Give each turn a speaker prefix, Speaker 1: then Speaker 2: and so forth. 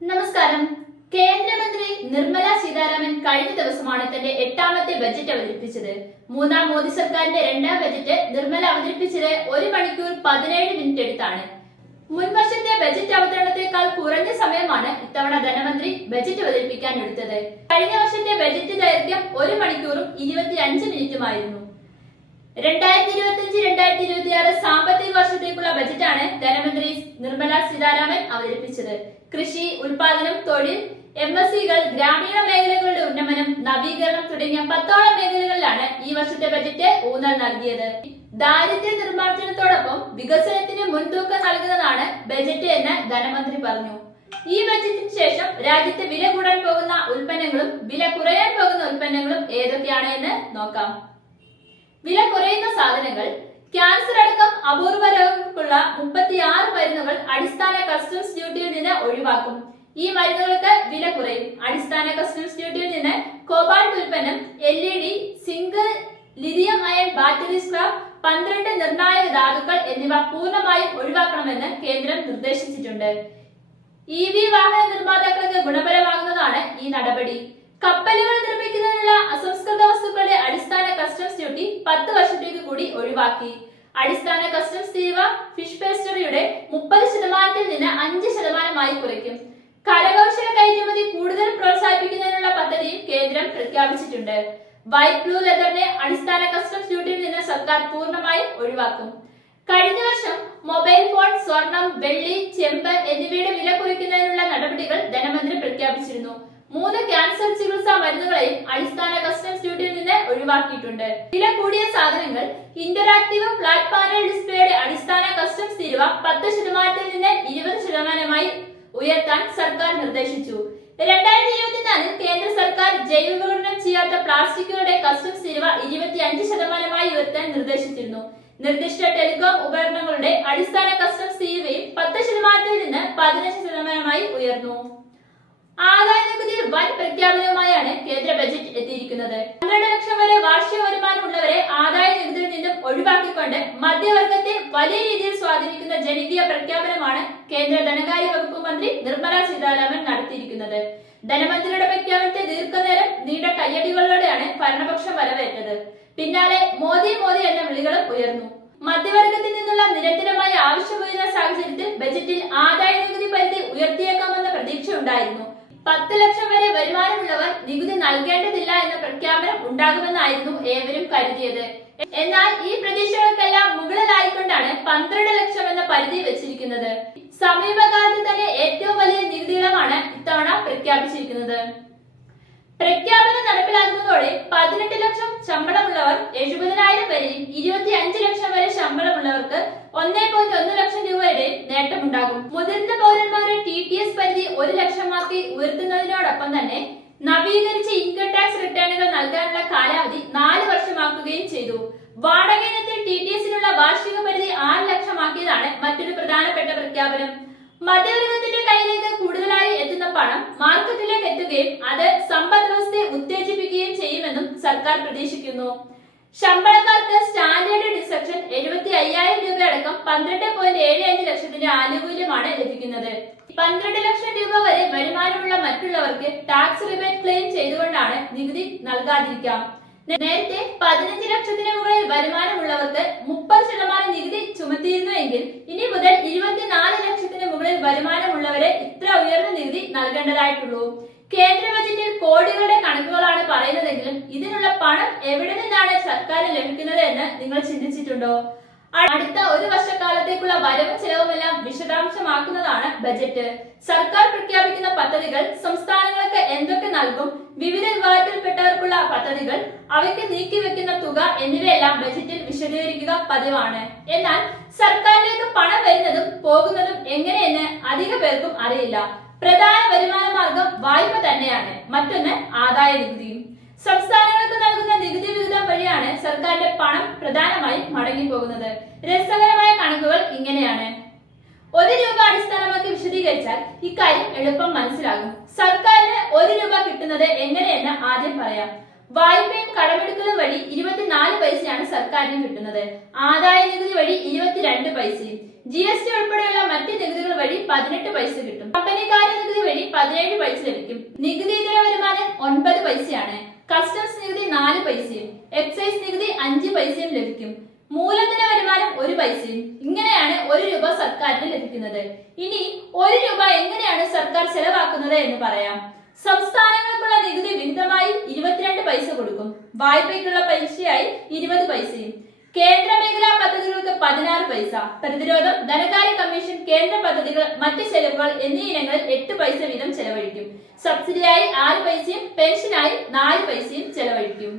Speaker 1: നമസ്കാരം. കേന്ദ്രമന്ത്രി നിർമ്മല സീതാരാമൻ കഴിഞ്ഞ ദിവസമാണ് തന്റെ എട്ടാമത്തെ ബജറ്റ് അവതരിപ്പിച്ചത്. മൂന്നാം മോദി സർക്കാരിന്റെ രണ്ടാം ബജറ്റ് നിർമ്മല അവതരിപ്പിച്ചത് ഒരു മണിക്കൂർ പതിനേഴ് മിനിറ്റ് എടുത്താണ്. മുൻവർഷത്തെ ബജറ്റ് അവതരണത്തെക്കാൾ കുറഞ്ഞ സമയമാണ് ഇത്തവണ ധനമന്ത്രി ബജറ്റ് അവതരിപ്പിക്കാൻ എടുത്തത്. കഴിഞ്ഞ വർഷത്തെ ബജറ്റ് ദൈർഘ്യം ഒരു മണിക്കൂറും ഇരുപത്തിയഞ്ച് മിനിറ്റുമായിരുന്നു. രണ്ടായിരത്തി ഇരുപത്തി അഞ്ച് രണ്ടായിരത്തി ഇരുപത്തിയാറ് സാമ്പത്തിക വർഷത്തേക്കുള്ള ബജറ്റാണ് ധനമന്ത്രി നിർമ്മല സീതാരാമൻ അവതരിപ്പിച്ചത്. കൃഷി ഉൽപാദനം തൊഴിൽ എം എസ് സികൾ ഗ്രാമീണ മേഖലകളുടെ ഉന്നമനം നവീകരണം തുടങ്ങിയ പത്തോളം മേഖലകളിലാണ് ഈ വർഷത്തെ ബജറ്റ് ഊന്നൽ നൽകിയത്. ദാരിദ്ര്യ നിർമ്മാർജനത്തോടൊപ്പം വികസനത്തിന് മുൻതൂക്കം നൽകുന്നതാണ് ബജറ്റ് എന്ന് ധനമന്ത്രി പറഞ്ഞു. ഈ ബജറ്റിന് ശേഷം രാജ്യത്ത് വില കൂടാൻ പോകുന്ന ഉൽപ്പന്നങ്ങളും വില കുറയാൻ പോകുന്ന ഉൽപ്പന്നങ്ങളും ഏതൊക്കെയാണ് എന്ന് നോക്കാം. വില കുറയുന്ന സാധനങ്ങൾ ക്യാൻസർ അടക്കം അപൂർവ രോഗങ്ങൾക്കുള്ള മുപ്പത്തിയാറ് മരുന്നുകൾ അടിസ്ഥാന കസ്റ്റംസ് ഡ്യൂട്ടിയിൽ നിന്ന് ഒഴിവാക്കും. ഈ മരുന്നുകൾക്ക് വില കുറയും. അടിസ്ഥാന കസ്റ്റംസ് ഡ്യൂട്ടിയിൽ നിന്ന് കോബാൾട്ട് ഉൽപ്പന്നം L E D single lithium ion battery scrap പന്ത്രണ്ട് നിർണായക ധാതുക്കൾ എന്നിവ പൂർണമായും ഒഴിവാക്കണമെന്ന് കേന്ദ്രം നിർദ്ദേശിച്ചിട്ടുണ്ട്. ഇ വി വാഹന നിർമ്മാതാക്കൾക്ക് ഗുണപരമാകുന്നതാണ് ഈ നടപടി. കപ്പലുകൾ നിർമ്മിക്കുന്നതിനുള്ള അസംസ്കൃത വസ്തുക്കളുടെ അടിസ്ഥാന കസ്റ്റംസ് ഡ്യൂട്ടി പത്ത് വർഷത്തേക്ക് കൂടി ഒഴിവാക്കി. അടിസ്ഥാന കസ്റ്റംസ് തീവ ഫിഷ് പേസ്റ്ററിയുടെ മുപ്പത് ശതമാനത്തിൽ നിന്ന് അഞ്ച് ശതമാനമായി കുറയ്ക്കും. കരകൗശല കയറ്റുമതി കൂടുതൽ പ്രോത്സാഹിപ്പിക്കുന്നതിനുള്ള പദ്ധതിയും കേന്ദ്രം പ്രഖ്യാപിച്ചിട്ടുണ്ട്. വൈറ്റ് ബ്ലൂ ലെതറിനെ അടിസ്ഥാന കസ്റ്റംസ് ഡ്യൂട്ടിയിൽ നിന്ന് സർക്കാർ പൂർണമായും ഒഴിവാക്കും. കഴിഞ്ഞ വർഷം മൊബൈൽ ഫോൺ സ്വർണം വെള്ളി ചെമ്പ് എന്നിവയുടെ വില കുറയ്ക്കുന്നതിനുള്ള നടപടികൾ ധനമന്ത്രി പ്രഖ്യാപിച്ചിരുന്നു. മൂന്ന് ക്യാൻസർ ചികിത്സാ മരുന്നുകളെയും അടിസ്ഥാന കസ്റ്റംസ് ഡ്യൂട്ടിയിൽ നിന്ന് ഒഴിവാക്കിയിട്ടുണ്ട്. വില കൂടിയ സാധനങ്ങൾ ഇന്ററാക്ടീവ് ഫ്ലാറ്റ് പാനൽ ഡിസ്പ്ലേയുടെ അടിസ്ഥാന കസ്റ്റംസ് തീരുവ പത്ത് ശതമാനത്തിൽ നിന്ന് ഇരുപത് ശതമാനമായി ഉയർത്താൻ സർക്കാർ നിർദ്ദേശിച്ചു. രണ്ടായിരത്തി ഇരുപത്തിനാലിൽ കേന്ദ്ര സർക്കാർ ജൈവ വിഘടനം ചെയ്യാത്ത പ്ലാസ്റ്റിക്കുകളുടെ കസ്റ്റംസ് തീരുവ ഇരുപത്തി അഞ്ച് ശതമാനമായി ഉയർത്താൻ നിർദ്ദേശിച്ചിരുന്നു. നിർദ്ദിഷ്ട ടെലികോം ഉപകരണങ്ങളുടെ അടിസ്ഥാന കസ്റ്റംസ് തീരുവയും പത്ത് ശതമാനത്തിൽ നിന്ന് പതിനഞ്ച് ശതമാനമായി ഉയർന്നു. ആദായ നികുതിയിൽ വൻ പ്രഖ്യാപനവുമായാണ് കേന്ദ്ര ബജറ്റ് എത്തിയിരിക്കുന്നത്. പന്ത്രണ്ട് ലക്ഷം വരെ വാർഷിക വരുമാനമുള്ളവരെ ആദായ നികുതിയിൽ നിന്നും ഒഴിവാക്കിക്കൊണ്ട് മധ്യവർഗത്തെ വലിയ രീതിയിൽ സ്വാധീനിക്കുന്ന ജനകീയ പ്രഖ്യാപനമാണ് കേന്ദ്ര ധനകാര്യ വകുപ്പ് മന്ത്രി നിർമ്മല സീതാരാമൻ നടത്തിയിരിക്കുന്നത്. ധനമന്ത്രിയുടെ പ്രഖ്യാപനത്തെ ദീർഘനേരം നീണ്ട കയ്യടികളോടെയാണ് ഭരണപക്ഷം വരവേറ്റത്. പിന്നാലെ മോദി മോദി എന്ന വിളികളും ഉയർന്നു. മധ്യവർഗത്തിൽ നിന്നുള്ള നിരന്തരമായ ആവശ്യമുയരുന്ന സാഹചര്യത്തിൽ ബജറ്റിൽ ആദായ നികുതി പരിധി ഉയർത്തിയേക്കാമെന്ന പ്രതീക്ഷ ഉണ്ടായിരുന്നു പത്ത് ലക്ഷം വരെ വരുമാനമുള്ളവർ നികുതി നൽകേണ്ടതില്ല എന്ന പ്രഖ്യാപനം ഉണ്ടാകുമെന്നായിരുന്നു ഏവരും കരുതിയത്. എന്നാൽ ഈ പ്രതീക്ഷകൾക്കെല്ലാം മുകളിലായിക്കൊണ്ടാണ് പന്ത്രണ്ട് ലക്ഷം എന്ന പരിധി വെച്ചിരിക്കുന്നത്. സമീപകാലത്ത് തന്നെ ഏറ്റവും വലിയ നികുതി ഇളവാണ് ഇത്തവണ പ്രഖ്യാപിച്ചിരിക്കുന്നത്. പ്രഖ്യാപനം നടപ്പിലാക്കുന്നതോടെ പതിനെട്ട് ലക്ഷം ശമ്പളമുള്ളവർ എഴുപതിനായിരം വരെയും ഇരുപത്തി അഞ്ച് ലക്ഷം വരെ ശമ്പളമുള്ളവർക്ക് ഒന്നേ പോയിന്റ് ഒന്ന് ലക്ഷം രൂപ വരെ നേട്ടമുണ്ടാകും. മുതിർന്ന പൗരന്മാരുടെ ടി ടി എസ് പരിധി ഒരു ലക്ഷമാക്കി ഉയർത്തുന്നതിനോടൊപ്പം തന്നെ നവീകരിച്ച ഇൻകം ടാക്സ് റിട്ടേണുകൾ നൽകാനുള്ള കാലാവധി നാല് വർഷമാക്കുകയും ചെയ്തു. വാടക ഇനത്തിൽ ടി ടി എസിനുള്ള വാർഷിക പരിധി ആറ് ലക്ഷമാക്കിയതാണ് മറ്റൊരു പ്രധാനപ്പെട്ട പ്രഖ്യാപനം. മധ്യവർഗത്തിന്റെ കയ്യിലേക്ക് കൂടുതലായി എത്തുന്ന പണം മാർക്കറ്റിലേക്ക് എത്തുകയും അത് സമ്പദ് വ്യവസ്ഥയെ ഉത്തേജിപ്പിക്കുകയും ചെയ്യുമെന്നും സർക്കാർ പ്രതീക്ഷിക്കുന്നു. ശമ്പളക്കാർക്ക് സ്റ്റാൻഡേർഡ് ഡിസക്ഷൻ എഴുപത്തി അയ്യായിരം രൂപ അടക്കം പന്ത്രണ്ട് പോയിന്റ് ഏഴ് അഞ്ച് ലക്ഷത്തിന്റെ ആനുകൂല്യമാണ് ലഭിക്കുന്നത്. പന്ത്രണ്ട് ലക്ഷം രൂപ വരെ വരുമാനമുള്ള മറ്റുള്ളവർക്ക് ടാക്സ് റിബേറ്റ് ക്ലെയിം ചെയ്തുകൊണ്ടാണ് നികുതി നൽകാതിരിക്കാം. നേരത്തെ പതിനഞ്ച് ലക്ഷത്തിന് മുകളിൽ വരുമാനമുള്ളവർക്ക് മുപ്പത് ശതമാനം നികുതി ചുമത്തിയിരുന്നു എങ്കിൽ ഇനി മുതൽ ഇരുപത്തിനാല് ലക്ഷത്തിന് മുകളിൽ വരുമാനമുള്ളവരെ ഇത്ര ഉയർന്ന നികുതി നൽകേണ്ടതായിട്ടുള്ളൂ. കേന്ദ്ര ബജറ്റിൽ കോടികളുടെ കണക്കുകളാണ് പറയുന്നതെങ്കിലും ഇതിനുള്ള പണം എവിടെ നിന്നാണ് സർക്കാർ ലഭിക്കുന്നത് എന്ന് നിങ്ങൾ ചിന്തിച്ചിട്ടുണ്ടോ? അടുത്ത ഒരു വർഷക്കാലത്തേക്കുള്ള വരവും ചെലവുമെല്ലാം വിശദാംശമാക്കുന്നതാണ് ബജറ്റ്. സർക്കാർ പ്രഖ്യാപിക്കുന്ന പദ്ധതികൾ സംസ്ഥാനങ്ങൾക്ക് എന്തൊക്കെ നൽകും വിവിധ വിഭാഗത്തിൽപ്പെട്ടവർക്കുള്ള പദ്ധതികൾ അവയ്ക്ക് നീക്കിവെക്കുന്ന തുക എന്നിവയെല്ലാം ബജറ്റിൽ വിശദീകരിക്കുക പതിവാണ്. എന്നാൽ സർക്കാരിലേക്ക് പണം വരുന്നതും പോകുന്നതും എങ്ങനെയെന്ന് അധിക പേർക്കും അറിയില്ല. പ്രധാന വരുമാന മാർഗം വായ്പ തന്നെയാണ്. മറ്റൊന്ന് ആദായ നികുതിയും. സംസ്ഥാനങ്ങൾക്ക് നൽകുന്ന നികുതി വിഹിതം വഴിയാണ് സർക്കാരിന്റെ പണം പ്രധാനമായും മടങ്ങിപ്പോകുന്നത്. രസകരമായ കണക്കുകൾ ഇങ്ങനെയാണ്. ഒരു രൂപ അടിസ്ഥാനമാക്കി വിശദീകരിച്ചാൽ ഇക്കാര്യം എളുപ്പം മനസ്സിലാകും. സർക്കാരിന് ഒരു രൂപ കിട്ടുന്നത് എങ്ങനെയെന്ന് ആദ്യം പറയാം. വായ്പയും കടമെടുക്കലും വഴി ഇരുപത്തിനാല് സർക്കാരിന് കിട്ടുന്നത്. ആദായ നികുതി വഴി ഇരുപത്തിരണ്ട് പൈസയും ജി എസ് ടി ഉൾപ്പെടെയുള്ള മറ്റ് നികുതികൾ വഴി പതിനെട്ട് പൈസ കിട്ടും. കമ്പനിക്കാര്യ നികുതി വഴി പതിനേഴ് പൈസ ലഭിക്കും. നികുതി ഇതര വരുമാനം ഒൻപത് പൈസയാണ്. കസ്റ്റംസ് നികുതി നാല് പൈസയും എക്സൈസ് നികുതി അഞ്ച് പൈസയും ലഭിക്കും. മൂലധന വരുമാനം ഒരു പൈസയും ഇങ്ങനെയാണ് ഒരു രൂപ സർക്കാരിന് ലഭിക്കുന്നത്. ഇനി ഒരു രൂപ എങ്ങനെയാണ് സർക്കാർ ചെലവാക്കുന്നത് എന്ന് പറയാം. സംസ്ഥാനങ്ങൾക്കുള്ള നികുതി വിഹിതമായി ഇരുപത്തിരണ്ട് പൈസ കൊടുക്കും. വായ്പയ്ക്കുള്ള പലിശയായി ഇരുപത് പൈസയും. കേന്ദ്ര മേഖലാ പദ്ധതികൾക്ക് പതിനാറ് പൈസ. പ്രതിരോധം ധനകാര്യ കമ്മീഷൻ കേന്ദ്ര പദ്ധതികൾ മറ്റ് ചെലവുകൾ എന്നീ ഇനങ്ങളിൽ എട്ട് പൈസ വീതം ചെലവഴിക്കും. സബ്സിഡിയായി ആറ് പൈസയും പെൻഷനായി നാല് പൈസയും ചെലവഴിക്കും.